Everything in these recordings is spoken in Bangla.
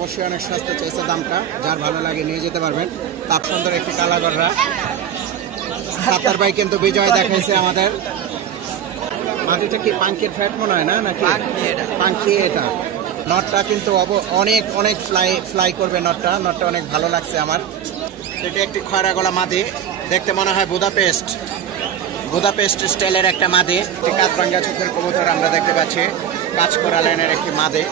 অবশ্যই অনেক সস্তা চাইছে দামটা, যার ভালো লাগে নিয়ে যেতে পারবেন। তাপ সুন্দর একটি কালাগররা সাত্তার ভাই কিন্তু বিজয় দেখাইছে আমাদের। মাটিটা কি পাঙ্কির ফ্যাট মনে হয় না নাকি পাঙ্কি? এটা নটটা কিন্তু অনেক অনেক ফ্লাই করবে। নটটা অনেক ভালো লাগছে আমার। এটি একটি খয়রা গলা মাদি, দেখতে মনে হয় বুদাপেস্ট স্টাইলের একটা মাদি। কাজ ভাঙ্গা চোখের কবুতর আমরা দেখতে পাচ্ছি, কাজ করা লাইনের একটি মাদি।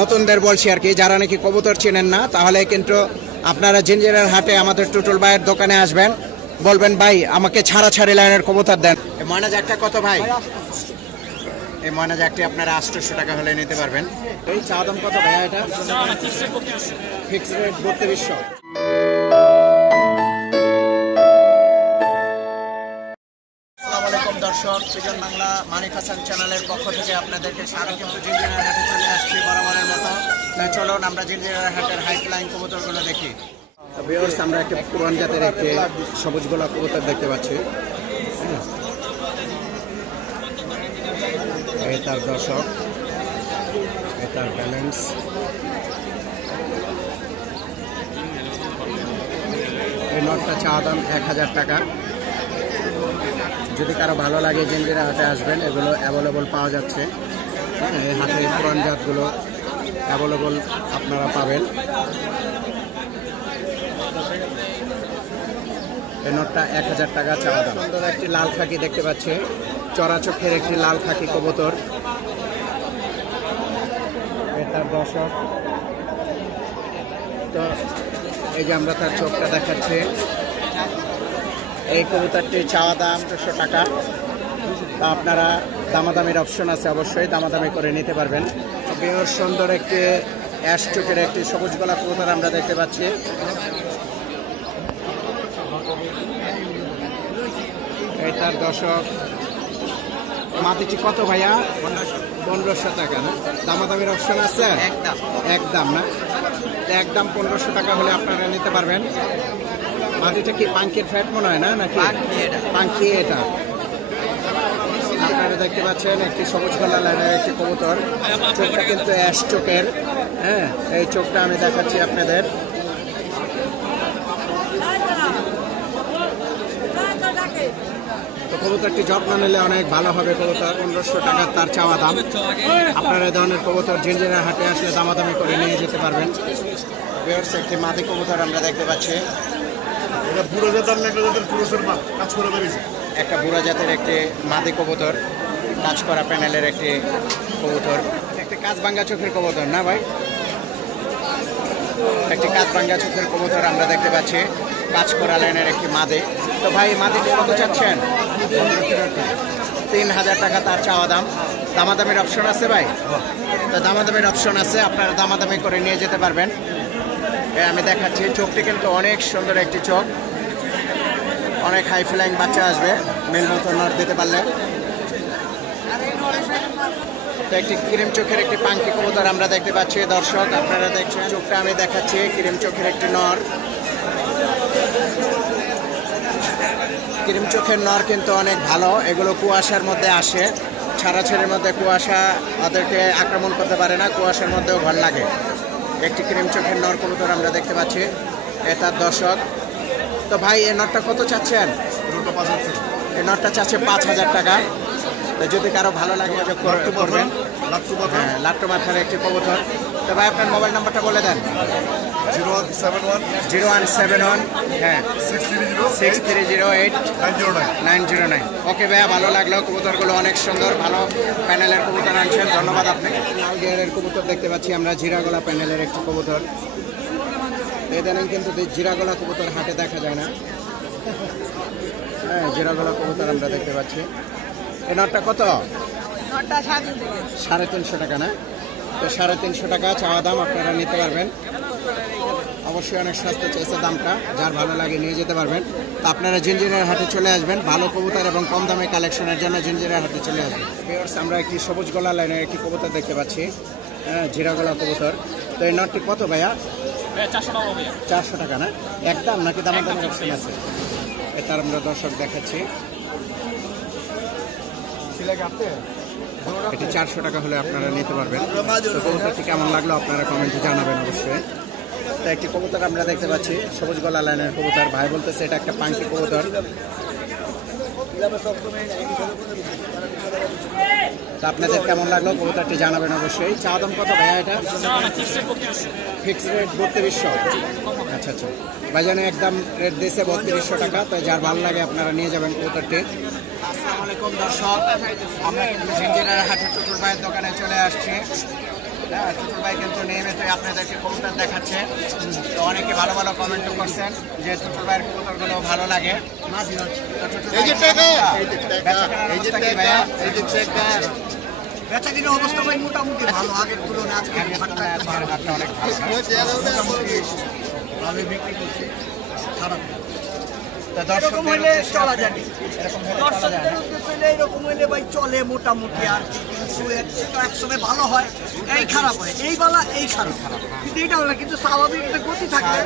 নতুনদের বলছি আর কি, যারা নাকি কবুতর চেনেন না তাহলে কিন্তু আপনারা জিঞ্জিরার হাটে আমাদের টুটুল ভাইয়ের দোকানে আসবেন, বলবেন ভাই আমাকে ছাড়াছাড়ি লাইনের কবুতর দেন। ময়না জাকটা কত ভাই? এই ময়না জাকটি আপনারা 800 টাকা হলে নিতে পারবেন। এই চা দাম কত ভাইয়া? এটা ফিক্সড রেট 3200। দর্শক, সিজন বাংলা মানিক হাসান চ্যানেলের পক্ষ থেকে আপনাদেরকে স্বাগত। কিন্তু জিঞ্জিরার হাটে চলে আসছি বরাবরের মতো। চলুন আমরা জিঞ্জিরার হাটের হাই ফ্লাইং কবুতরগুলো দেখি। ভিউয়ার্স, আমরা একটা পুরান জাতের একটি সবুজ গোলা কবুতর দেখতে পাচ্ছি। এই তার দর্শক, এই তার ব্যালেন্স। এই নটটা চাওয়া দাম 1000 টাকা। যদি কারো ভালো লাগে জিঞ্জিরা হাটে আসবেন, এগুলো অ্যাভেলেবল পাওয়া যাচ্ছে। এই হাটে পুরান জাতগুলো অ্যাভেলেবল আপনারা পাবেন। এই নটটা 1000 টাকা চাওয়া দাম। সুন্দর একটি লাল খাকি দেখতে পাচ্ছে, চড়া চোখের একটি লাল খাকি কবুতর। এটার দর্শক তো এই যে আমরা তার চোখটা দেখাচ্ছি। এই কবুতরটির চাওয়া দাম 200 টাকা। তা আপনারা দামাদামির অপশন আছে, অবশ্যই দামাদামি করে নিতে পারবেন। বেহর সুন্দর একটি অ্যাশ চোখের একটি সবুজ গলা কবুতর আমরা দেখতে পাচ্ছি। এটার দর্শক মাটিটি কত ভাইয়া? 1500 টাকা না? দামাদামির অপশন আছে? একদম না? একদম 1500 টাকা হলে আপনারা নিতে পারবেন। মাটিটা কি পাঙ্কির ফ্যাট মনে হয় না নাকি পাঙ্কি? এটা আপনারা দেখতে পাচ্ছেন একটি সবুজ গলা লাইনের একটি কবুতর। চোখটা কিন্তু অ্যাশ চোখের। হ্যাঁ, এই চোখটা আমি দেখাচ্ছি আপনাদের। তো কবুতরটি যত্ন নিলে অনেক ভালো হবে। কবুতর 1500 টাকা তার চাওয়া দাম। আপনারা এই ধরনের কবুতর জিঞ্জিরা হাটে আসলে দামাদামি করে নিয়ে যেতে পারবেন। ভিউয়ার্স, একটি মাদি কবুতর আমরা দেখতে পাচ্ছি। একটা বুড়া জাতের একটি মাদি কবুতর, কাজ করা প্যানেলের একটি কবুতর। একটি কাজ ভাঙ্গা চোখের কবুতর না ভাই? একটি কাজ ভাঙ্গা চোখের কবুতর আমরা দেখতে পাচ্ছি, কাজ করা লাইনের একটি মাদি। তো ভাই মাদিটি কত চাচ্ছেন? 3000 টাকা তার চাওয়া দাম। দামাদামির অপশন আছে ভাই? তো দামাদামির অপশন আছে, আপনারা দামাদামি করে নিয়ে যেতে পারবেন। আমি দেখাচ্ছি, চোখটি কিন্তু অনেক সুন্দর একটি চোখ। অনেক হাই ফ্লাইং বাচ্চা আসবে মেল মতো নট দিতে পারলে। তো একটি ক্রিম চোখের একটি পাঙ্কি কবুতর আমরা দেখতে পাচ্ছি। দর্শক আপনারা দেখছেন, চোখটা আমি দেখাচ্ছি, ক্রিম চোখের একটি নর। ক্রিম চোখের নর কিন্তু অনেক ভালো। এগুলো কুয়াশার মধ্যে আসে, ছাড়াছাড়ির মধ্যে কুয়াশা ওদেরকে আক্রমণ করতে পারে না, কুয়াশার মধ্যেও ঘর লাগে। একটি ক্রিম চোখের নর কবুতর আমরা দেখতে পাচ্ছি। এটার দর্শক তো ভাই এই নটটা কত চাচ্ছেন? এই নটটা চাচ্ছে 5000 টাকা। তো যদি কারো ভালো লাগে করবেন। লাট্টু মাথার একটি কবুতর। তো ভাই আপনার মোবাইল নাম্বারটা বলে দেন। 0171 হ্যাঁ 6308 ওকে ভাইয়া, ভালো লাগলো। কবুতরগুলো অনেক সুন্দর, ভালো প্যানেলের কবুতর আনছেন, ধন্যবাদ আপনাকে। লাল গিয়ারের কবুতর দেখতে পাচ্ছি আমরা, জিরাগোলা প্যানেলের একটি কবুতর। এদানিং কিন্তু জিরাগোলা কবুতর হাটে দেখা যায় না। হ্যাঁ, জিরাগোলা কবুতর আমরা দেখতে পাচ্ছি। এই নটটা কত? 350 টাকা না? তো 350 টাকা চাওয়া দাম, আপনারা নিতে পারবেন। অবশ্যই অনেক সস্তা চাইছে দামটা, যার ভালো লাগে নিয়ে যেতে পারবেন। তো আপনারা জিঞ্জিরার হাটে চলে আসবেন, ভালো কবুতর এবং কম দামে কালেকশনের জন্য জিঞ্জিরার হাটে চলে আসবেন। ভিউয়ার্স, আমরা একটি সবুজ গলা লাইনের একটি কবুতর দেখতে পাচ্ছি। হ্যাঁ, জিরাগোলা কবুতর। তো এই নটটি কত ভাইয়া? 400 টাকা না? একদম নাকি দামাদামি অপশন আছে? এটা আমরা দর্শক দেখাচ্ছি। এটি 400 টাকা হলে আপনারা নিতে পারবেন। তো কবুতরটি কেমন লাগলো আপনারা কমেন্টে জানাবেন অবশ্যই। তো একটি কবুতর আমরা দেখতে পাচ্ছি, সবুজ গলা লাইনের কবুতর। ভাই বলতেছে এটা একটা পাঙ্কি কবুতর। তো আপনাদের কেমন লাগলো কবুতরটি জানাবেন অবশ্যই। চাওয়া দাম কত ভাইয়া এটা? Fix rate 3200। আচ্ছা আচ্ছা, ভাইজানে একদম রেট দিয়েছে 3200 টাকা। তো যার ভালো লাগে আপনারা নিয়ে যাবেন কবুতরটি। আসসালামু আলাইকুম দর্শক, আমরা কিন্তু ঝিঞ্জিরার হাটে টুটুল ভাইয়ের দোকানে চলে আসছি। টুটুল ভাই কিন্তু নিয়মিতই আপনাদেরকে কবুতর দেখাচ্ছে। তো অনেকে ভালো ভালো কমেন্টও করছেন যে টুটুল ভাইয়ের কবুতরগুলো ভালো লাগে। বেচা কিনা অবস্থা ভাই মোটামুটি ভালো, আগের তুলনায় আজকে অনেক ভালো বিক্রি করছে, খারাপ এরকম হইলে চলা যাবে। দর্শকদের উদ্দেশ্য হইলে এরকম হইলে ভাই চলে মোটামুটি, আর একসময় ভালো হয়, এই খারাপ হয়, এই বালা এই খারাপ, কিন্তু এটা হলো কিন্তু স্বাভাবিক একটা গতি থাকলে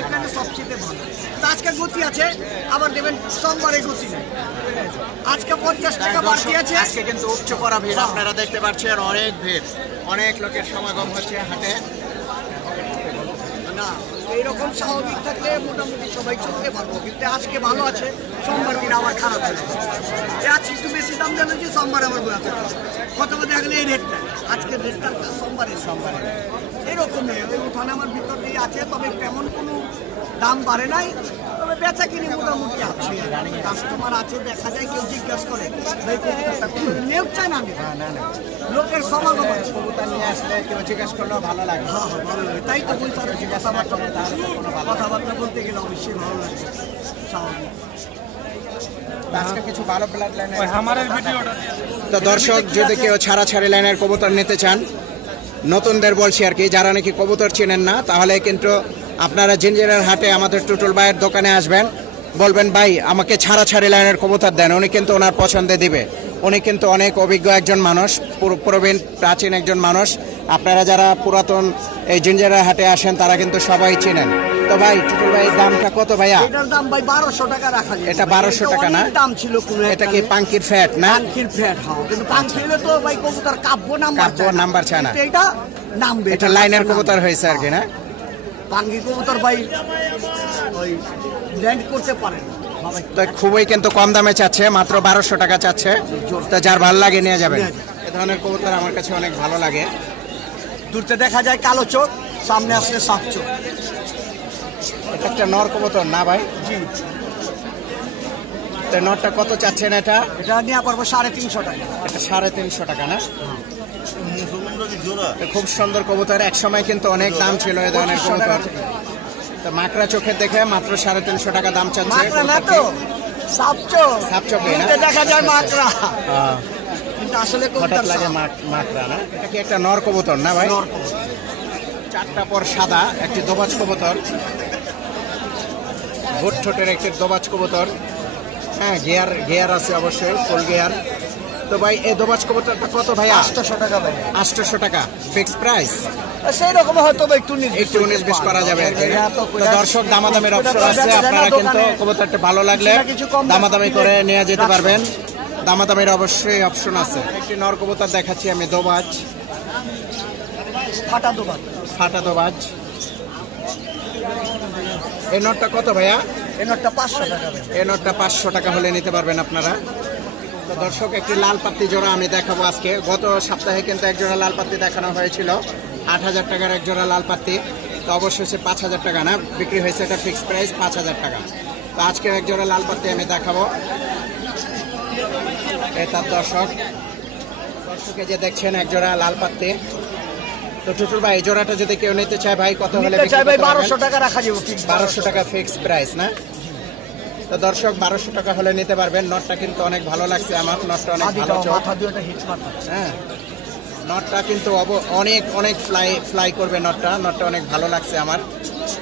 এখানে সবচেয়ে ভালো। তো আজকে গতি আছে, আবার দেবেন সোমবারে গতি নেই। আজকে 50 টাকা বাড়তি আছে, আজকে কিন্তু উচ্চ করা ভিড় আপনারা দেখতে পাচ্ছেন, অনেক ভিড়, অনেক লোকের সমাগম হচ্ছে হাটে। না এইরকম স্বাভাবিক থাকলে মোটামুটি সবাই চলতে পারবো, কিন্তু আজকে ভালো আছে, সোমবার দিন আবার খারাপ হয়ে যাবে। আজকে একটু বেশি দাম জানো যে সোমবার আবার বোঝা থাকে কত কথা দেখলে এই রেটটা, আজকে রেটটা সোমবারে এরকম ওই উঠানে আমার ভিতর দিয়ে আছে, তবে তেমন কোনো দাম বাড়ে নাই, তবে বেচা কিনে মোটামুটি আছে, কাস্টমার আছে, দেখা যায় কেউ জিজ্ঞাসা করে নেও চায় না, লোকের সমাগম আছে, নিয়ে আসলে কেউ জিজ্ঞাসা করলেও ভালো লাগে। হ্যাঁ হ্যাঁ ভালো লাগে, তাই তো বলতে হবে, কথাবার্তা বলতে গেলে অবশ্যই ভালো লাগে, স্বাভাবিক। আজকে কিছু ভালো ব্লাড লাইন। তো দর্শক যদি কেউ ছাড়াছাড়ি লাইনের কবুতর নিতে চান, নতুনদের বলছি আর কি, যারা নাকি কবুতর চেনেন না, তাহলে কিন্তু আপনারা জিঞ্জিরার হাটে আমাদের টুটুল ভাইয়ের দোকানে আসবেন, বলবেন ভাই আমাকে ছাড়াছাড়ি লাইনের কবুতর দেন, উনি কিন্তু ওনার পছন্দে দিবে। উনি কিন্তু অনেক অভিজ্ঞ একজন মানুষ, প্রবীণ প্রাচীন একজন মানুষ। আপনারা যারা পুরাতন এই জিঞ্জিরার হাটে আসেন তারা কিন্তু সবাই চেনেন। তো ভাই টুটুল ভাই দামটা কত ভাইয়া? এটার দাম ভাই 1200 টাকা রাখা যায়। এটা 1200 টাকা না? দাম ছিল কোন, এটা কি পাঙ্কির ফ্যাট না? পাঙ্কির ফ্যাট, হ্যাঁ, কিন্তু পাঙ্কি হলে তো ভাই কবুতর কাব্য নাম্বার চায় না, এটা নামবে, এটা লাইনের কবুতর হয়েছে আর কি না? পাঙ্কি কবুতর ভাই ওই ল্যান্ড করতে পারে না। তো খুবই কিন্তু কম দামে চাচ্ছে, মাত্র 1200 টাকা চাচ্ছে। তো যার ভালো লাগে নিয়ে যাবেন। এ ধরনের কবুতর আমার কাছে অনেক ভালো লাগে। দূরতে দেখা যায় কালো চোখ, সামনে আসলে সাপ চোখ। এটা একটা নর কবুতর না ভাই? জি। তো নরটা কত চাচ্ছেন? এটা নিয়ে পারবো 350 টাকা। এটা 350 টাকা না? খুব সুন্দর কবুতর, এক সময় কিন্তু অনেক দাম ছিল এই ধরনের কবুতর। তো মাকড়া চোখের দেখে মাত্র 350 টাকা দাম চাচ্ছে। দেখা যায় মাকড়া, কিন্তু আসলে হঠাৎ লাগে মাকড়া না? এটা কি একটা নর কবুতর না ভাই? চারটা পর সাদা একটি দোবাজ কবুতর, ভোট ঠোঁটের একটি দোবাজ কবুতর। হ্যাঁ, গিয়ার আছে অবশ্যই, ফুল গিয়ার। তো ভাই এই দোবাজ কবুতরটা কত ভাই? 800 টাকা ভাই। 800 টাকা ফিক্স প্রাইস? সেই রকম হয়তো একটু 19-20 করা যাবে আর কি। দর্শক দামাদামির অপশন আছে, আপনারা কিন্তু কবুতরটা ভালো লাগলে দামাদামি করে নিয়ে যেতে পারবেন। দামাদামির অবশ্যই অপশন আছে। একটি নর কবুতর দেখাচ্ছি আমি, দোবাজ, ফাটা দোবাজ। এই নটটা কত ভাইয়া? এই নটটা 500 টাকা। এই নটটা 500 টাকা হলে নিতে পারবেন আপনারা। তো দর্শক একটি লাল পাত্তি জোড়া আমি দেখাবো আজকে। গত সপ্তাহে কিন্তু এক জোড়া লাল পাত্তি দেখানো হয়েছিল, 8000 টাকার এক জোড়া লাল পাত্তি। তো অবশ্যই 5000 টাকা না বিক্রি হয়েছে, এটা ফিক্সড প্রাইস 5000 টাকা। তো আজকে এক জোড়া লাল পাত্তি আমি দেখাবো। তার দর্শকে যে দেখছেন এক জোড়া লাল পাত্তি। তো টুটুল ভাই এই জোড়াটা যদি কেউ নিতে চায় ভাই কত হলে? 1200 টাকা রাখা যাবে। 1200 টাকা ফিক্সড প্রাইস না? তো দর্শক 1200 টাকা হলে নিতে পারবেন। নটটা কিন্তু অনেক ভালো লাগছে আমার, নটটা অনেক ভালো। হ্যাঁ, নটটা কিন্তু অনেক ফ্লাই করবে নটটা অনেক ভালো লাগছে আমার।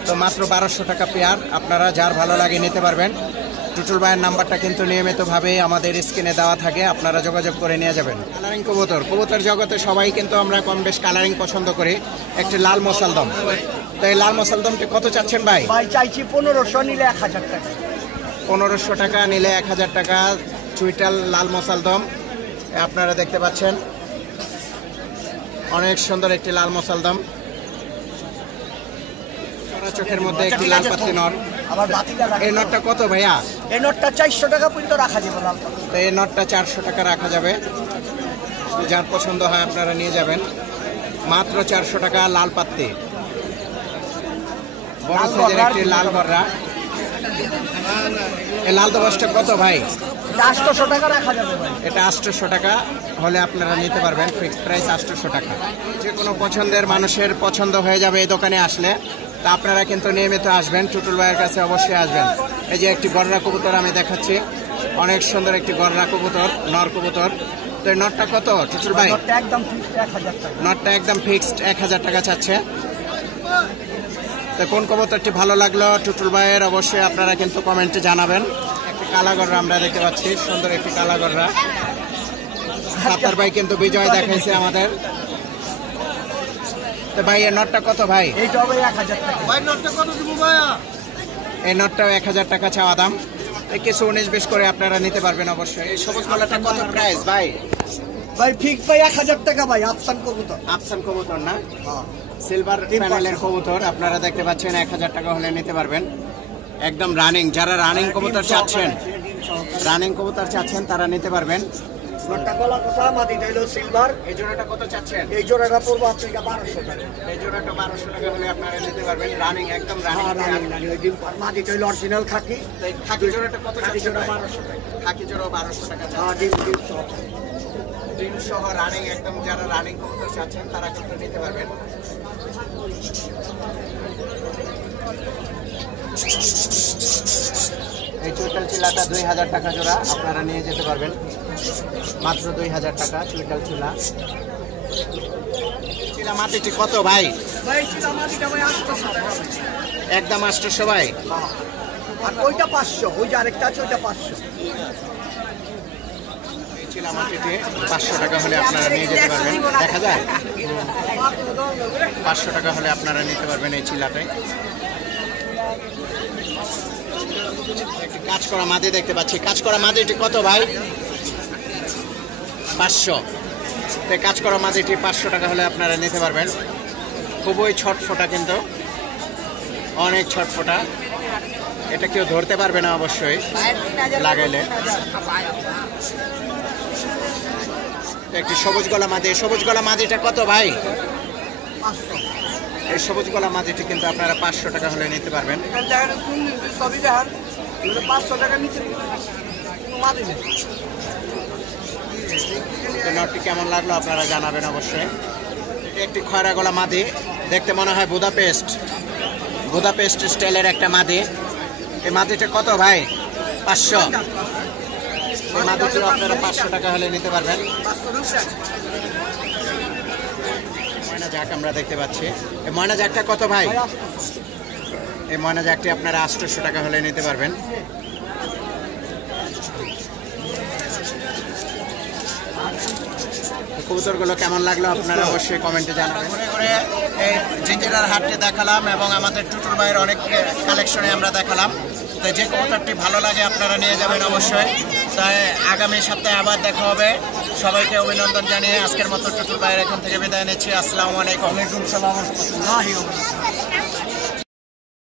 তো মাত্র 1200 টাকা পেয়ার, আপনারা যার ভালো লাগে নিতে পারবেন। টুটুল ভাইয়ের নাম্বারটা কিন্তু নিয়মিতভাবে আমাদের স্ক্রিনে দেওয়া থাকে, আপনারা যোগাযোগ করে নিয়ে যাবেন। কালারিং কবুতর জগতে সবাই কিন্তু আমরা কম বেশ কালারিং পছন্দ করি। একটি লাল মোসালদম। তো এই লাল মোসালদমটি কত চাচ্ছেন ভাই? চাইছি 1500, নিলে 1000 টাকা। 1500 টাকা নিলে 1000 টাকা। চুইটাল লাল মোসালদম আপনারা দেখতে পাচ্ছেন অনেক সুন্দর একটি লাল মোসালদাম, চোখের মধ্যে একটি লাল পাত্তি নর। এই নটটা কত ভাইয়া? এই নটটা 400 টাকা পর্যন্ত রাখা যাবে। তো এই নটটা 400 টাকা রাখা যাবে, যার পছন্দ হয় আপনারা নিয়ে যাবেন। মাত্র 400 টাকা লাল পাত্তি, বড় সাইজের একটি লাল গররা। এই লাল দোবাসটা কত ভাই? 800 টাকা রাখা যাবে। এটা 800 টাকা হলে আপনারা নিতে পারবেন, ফিক্সড প্রাইস 800 টাকা। যে কোনো পছন্দের মানুষের পছন্দ হয়ে যাবে এই দোকানে আসলে। তা আপনারা কিন্তু নিয়মিত আসবেন, টুটুল ভাইয়ের কাছে অবশ্যই আসবেন। এই যে একটি গররা কবুতর আমি দেখাচ্ছি, অনেক সুন্দর একটি গররা কবুতর, নর কবুতর। তো এই নটটা কত টুটুল ভাই? নটটা একদম ফিক্সড 1000 টাকা চাচ্ছে। তো কোন কবুতরটি ভালো লাগলো টুটুল ভাইয়ের অবশ্যই আপনারা কিন্তু কমেন্টে জানাবেন। একটি কালা গররা আমরা দেখতে পাচ্ছি, সুন্দর একটি কালা গররা। সাত্তার ভাই কিন্তু বিজয় দেখাইছে আমাদের। তো ভাই এই নটটা কত ভাই? এইটা হবে 1000 টাকা। ভাই নটটা কত দিব ভাইয়া? এই নটটাও 1000 টাকা চাওয়া দাম। কিছু 19-20 করে আপনারা নিতে পারবেন অবশ্যই। এই সবুজ গলাটা কত প্রাইস ভাই? ভাই ফিক্স ভাই 1000 টাকা ভাই। আফসান কবুতর, আফসান কবুতর না, সিলভার প্যানেলের কবুতর। আপনারা দেখতে পাচ্ছেন 1000 টাকা হলে নিতে পারবেন। একদম রানিং, যারা রানিং কবুতর চাচ্ছেন, রানিং কবুতর চাচ্ছেন তারা নিতে পারবেন। নটটা গলা কোসা মাদিটা হলো সিলভার। এই জোড়াটা কত চাচ্ছেন? এই জোড়াটা পড়বে আপনাকে 1200 টাকা। এই জোড়াটা 1200 টাকা হলে আপনারা নিতে পারবেন। রানিং, একদম রানিং। ওই ডিম মাদিটা হলো অরিজিনাল খাকি। খাকি জোড়াটা কত খাকি চাচ্ছেন? জোড়া 1200 টাকা। খাকি জোড়া 1200 টাকা চাচ্ছেন। হ্যাঁ, ডিম সহ। ডিম সহ রানিং, একদম যারা রানিং কবুতর চাচ্ছেন তারা কিন্তু নিতে পারবেন। এই চুইটাল চিলাটা 2000 টাকা জোড়া, আপনারা নিয়ে যেতে পারবেন। মাত্র 2000 টাকা চুইটাল চিলা। চিলা মাটিটি কত ভাই? ভাই চিলা মাদিটা ভাই 800 টাকা। একদম 800 ভাই। আর ওইটা 500, ওই যে আরেকটা আছে ওইটা 500। এই চিলা মাটিটি 500 টাকা হলে আপনারা নিয়ে যেতে পারবেন। দেখা যায় 500 টাকা হলে আপনারা নিতে পারবেন এই চিলাটাই। একটি কাজ করা মাদি দেখতে পাচ্ছি, কাজ করা মাদিটি কত ভাই? 500। এই কাজ করা মাদিটি 500 টাকা হলে আপনারা নিতে পারবেন। খুবই ছটফটা, কিন্তু অনেক ছটফটা। এটা কেউ ধরতে পারবে না অবশ্যই লাগাইলে। একটি সবুজ গলা মাদি, সবুজ গলা মাদিটা কত ভাই? 500। এই সবুজ গলা মাদিটি কিন্তু আপনারা 500 টাকা হলে নিতে পারবেন। সবই দেখান 500 টাকা নিচে মাদি নেই। নটটি কেমন লাগলো আপনারা জানাবেন অবশ্যই। এটি একটি খয়রা গলা মাদি, দেখতে মনে হয় বুদাপেস্ট স্টাইলের একটা মাদি। এই মাদিটা কত ভাই? 500। এই মাদিটিও আপনারা 500 টাকা হলে নিতে পারবেন। ময়না জাক আমরা দেখতে পাচ্ছি, এই ময়না জাকটা কত ভাই? এই ময়না জাকটি আপনারা 800 টাকা হলে নিতে পারবেন। কবুতরগুলো কেমন লাগলো আপনারা অবশ্যই কমেন্টে জানাবেন। ঘুরে ঘুরে এই জিঞ্জিরার হাটটি দেখালাম এবং আমাদের টুটুল ভাইয়ের অনেক কালেকশনে আমরা দেখালাম। তো যে কবুতরটি ভালো লাগে আপনারা নিয়ে যাবেন অবশ্যই। তাই আগামী সপ্তাহে আবার দেখা হবে। সবাইকে অভিনন্দন জানিয়ে আজকের মতো টুটুল ভাইয়ের এখান থেকে বিদায় নিচ্ছি। আসসালামু আলাইকুম। ওয়ালাইকুম সালাম ওয়া রাহমাতুল্লাহি ওয়া বারাকাতুহু।